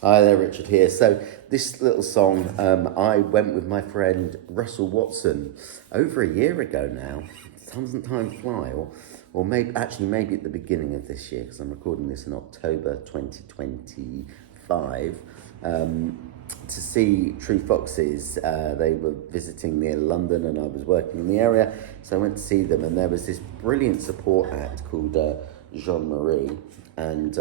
Hi there, Richard here. So this little song, I went with my friend Russell Watson over a year ago now. Doesn't time fly? Or maybe at the beginning of this year, because I'm recording this in October 2025. To see True Foxes. They were visiting near London and I was working in the area, so I went to see them, and there was this brilliant support act called Jean-Marie, and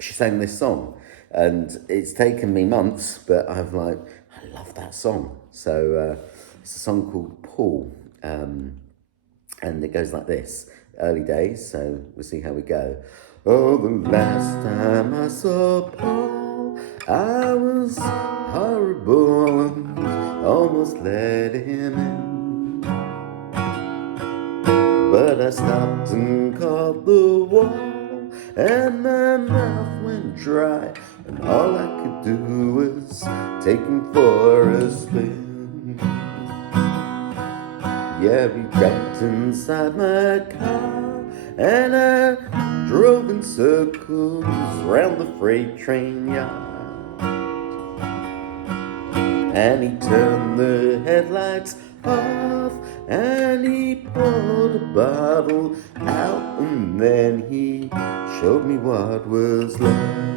she sang this song, and it's taken me months, but I love that song. So it's a song called Paul, and it goes like this. Early days, so we'll see how we go. Oh, the last time I saw Paul, I was horrible and almost let him in. But I stopped and caught the wall, and my mouth went dry, and all I could do was take him for a spin. Yeah, we jumped inside my car, and I drove in circles round the freight train yard. And he turned the headlights off, and he poured a bottle out, and then he showed me what was love.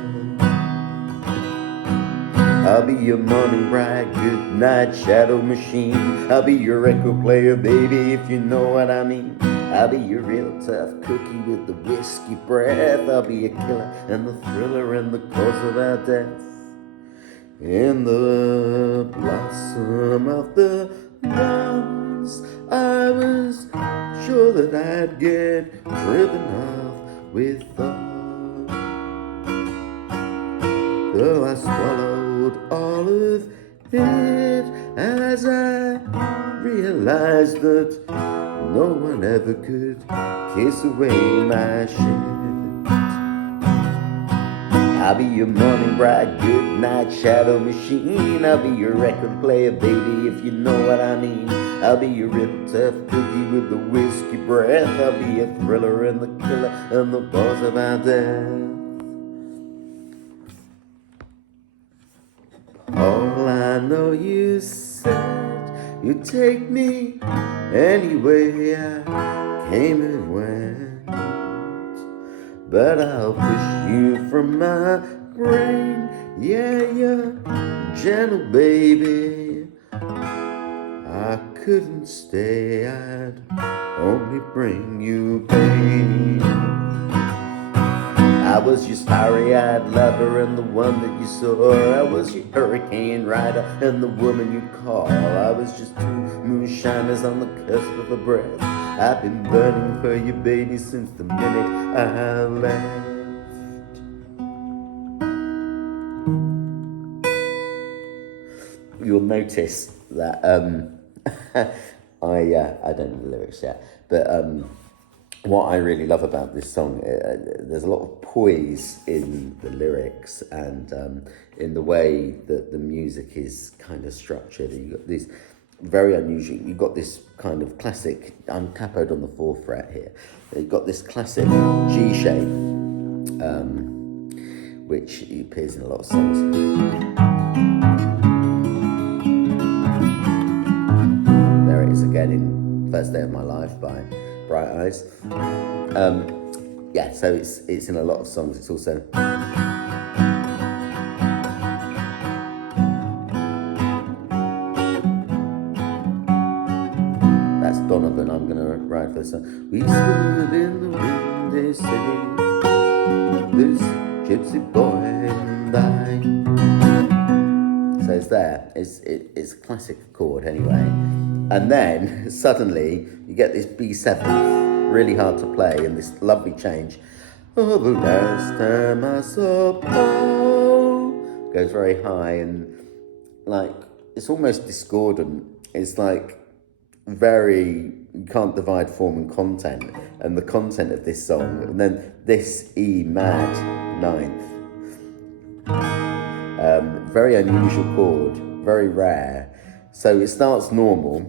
I'll be your morning bride, good night shadow machine. I'll be your record player, baby, if you know what I mean. I'll be your real tough cookie with the whiskey breath. I'll be a killer and the thriller and the cause of our death. In the blossom of the lungs, I was sure that I'd get driven off with thought. Though I swallowed all of it as I realized that no one ever could kiss away my shit. I'll be your morning bride, good night shadow machine. I'll be your record player, baby, if you know what I mean. I'll be your real tough cookie with the whiskey breath. I'll be a thriller and the killer and the cause of our death. All I know, you said you'd take me anyway I came and went, but I'll push you from my brain. Yeah, you're gentle, baby. I couldn't stay, I'd only bring you pain. I was your starry-eyed lover and the one that you saw. I was your hurricane rider and the woman you call. I was just two moonshiners on the cusp of a breath. I've been burning for you, baby, since the minute I left. You'll notice that I don't know the lyrics yet, but what I really love about this song, there's a lot of poise in the lyrics and in the way that the music is kind of structured. You've got this very unusual, you've got this kind of classic, I'm capoed on the 4th fret here. You've got this classic G shape, which appears in a lot of songs. There it is again in First Day of My Life by Bright Eyes. Yeah, so it's in a lot of songs. It's also that's Donovan. I'm gonna ride for this song. We stood in the windy city, this gypsy boy and I. So it's there. It's a classic chord anyway. And then suddenly you get this B7, really hard to play, and this lovely change. Oh, the last time I saw Paul, goes very high and like it's almost discordant. It's like very, you can't divide form and content, and the content of this song, and then this E mad 9th. Very unusual chord, very rare. So it starts normal.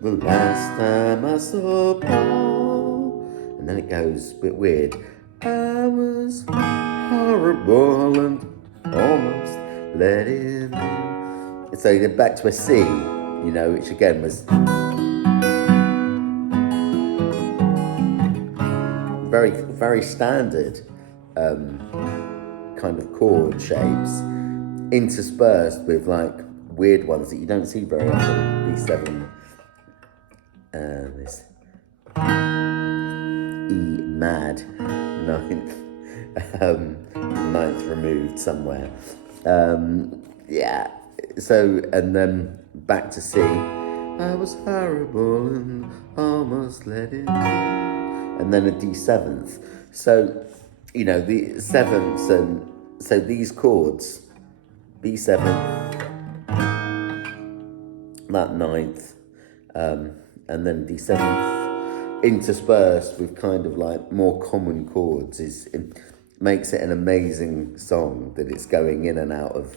The last time I saw Paul, and then it goes a bit weird. I was horrible and almost let it in. So you get back to a C, you know, which again was very, very standard kind of chord shapes, interspersed with like weird ones that you don't see very often. B7, this E mad, ninth, ninth removed somewhere. Yeah, so, and then back to C. I was horrible and almost let it in. And then a D7th. So, you know, the sevenths, and so these chords, B7, that ninth, and then D7th, interspersed with kind of like more common chords, it makes it an amazing song that it's going in and out of.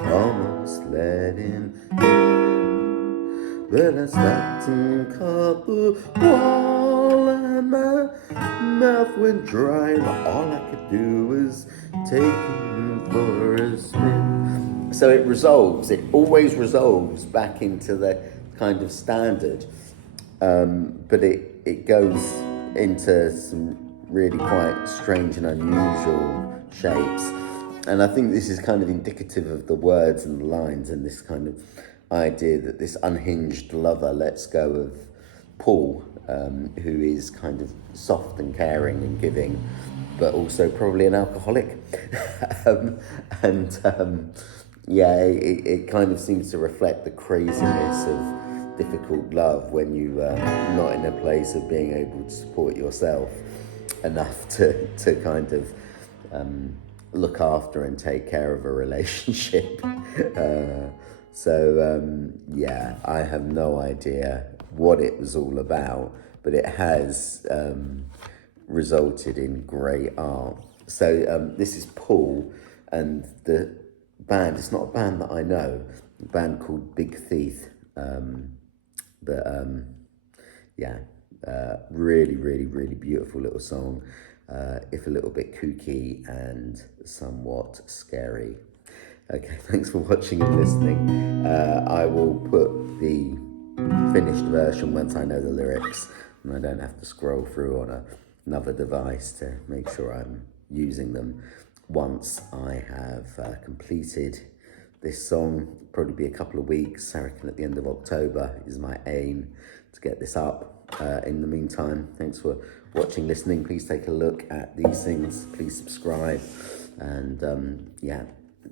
Almost let him in, but I stopped and caught the wall, and my mouth went dry, and all I could do was take him for a spin. So it resolves, it always resolves back into the kind of standard, but it goes into some really quite strange and unusual shapes. And I think this is kind of indicative of the words and the lines and this kind of idea that this unhinged lover lets go of Paul, who is kind of soft and caring and giving, but also probably an alcoholic. Yeah, it kind of seems to reflect the craziness of difficult love when you are not in a place of being able to support yourself enough to kind of look after and take care of a relationship. Yeah, I have no idea what it was all about, but it has resulted in great art. So this is Paul, and the band, it's not a band that I know, a band called Big Thief, really, really, really beautiful little song, if a little bit kooky and somewhat scary. Okay, thanks for watching and listening. I will put the finished version once I know the lyrics, and I don't have to scroll through on another device to make sure I'm using them. Once I have completed this song, probably be a couple of weeks. I reckon at the end of October is my aim to get this up. In the meantime, thanks for watching, listening. Please take a look at these things. Please subscribe, and yeah,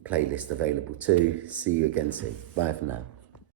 playlist available too. See you again soon. Bye for now.